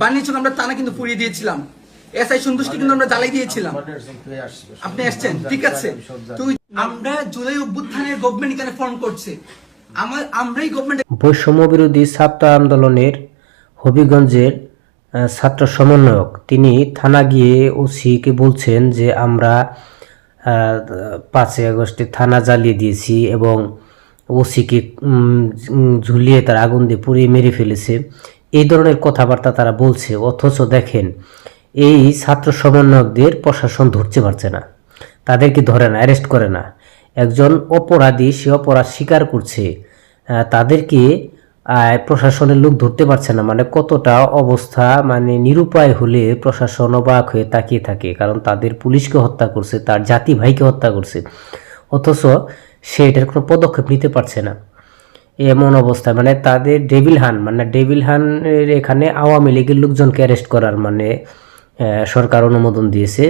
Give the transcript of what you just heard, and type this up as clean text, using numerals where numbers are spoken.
বানিয়েছিল আমরা টানা কিন্তু পুড়িয়ে দিয়েছিলাম। এসআই সন্তুষ্টি কিন্তু আমরা জ্বালাই দিয়েছিলাম। আপনি আসছেন, ঠিক আছে। তো আমরা জুলাই অভ্যুত্থানের গভর্নমেন্ট এখানে ফর্ম করছে, আমরাই গভর্নমেন্ট। বৈষম্য বিরোধী ছাত্র আন্দোলনের হবিগঞ্জের ছাত্র সমন্বয়ক তিনি থানা গিয়ে ওসিকে বলছেন যে আমরা 5ই আগস্টে থানা জ্বালিয়ে দিয়েছি এবং ওসিকে ঝুলিয়ে তার আগুন দিয়ে পুড়িয়ে মেরে ফেলেছে, এই ধরনের কথাবার্তা তারা বলছে। অথচ দেখেন এই ছাত্র সমন্বয়কদের প্রশাসন ধরতে পারছে না, তাদেরকে ধরে না, অ্যারেস্ট করে না। একজন অপরাধী, সে অপরাধ স্বীকার করছে, তাদেরকে প্রশাসনের লোক ধরতে পারছে না। মানে কতটা অবস্থা, মানে নিরুপায় হলে প্রশাসন অবাক হয়ে তাকিয়ে থাকে, কারণ তাদের পুলিশকে হত্যা করছে, তার জাতি ভাইকে হত্যা করছে, অথচ সে এটার কোনো পদক্ষেপ নিতে পারছে না। এমন অবস্থায় মানে তাদের ডেভিল হান, মানে ডেভিল হানের এখানে আওয়ামী লীগের লোকজনকে অ্যারেস্ট করার মানে সরকার অনুমোদন দিয়েছে।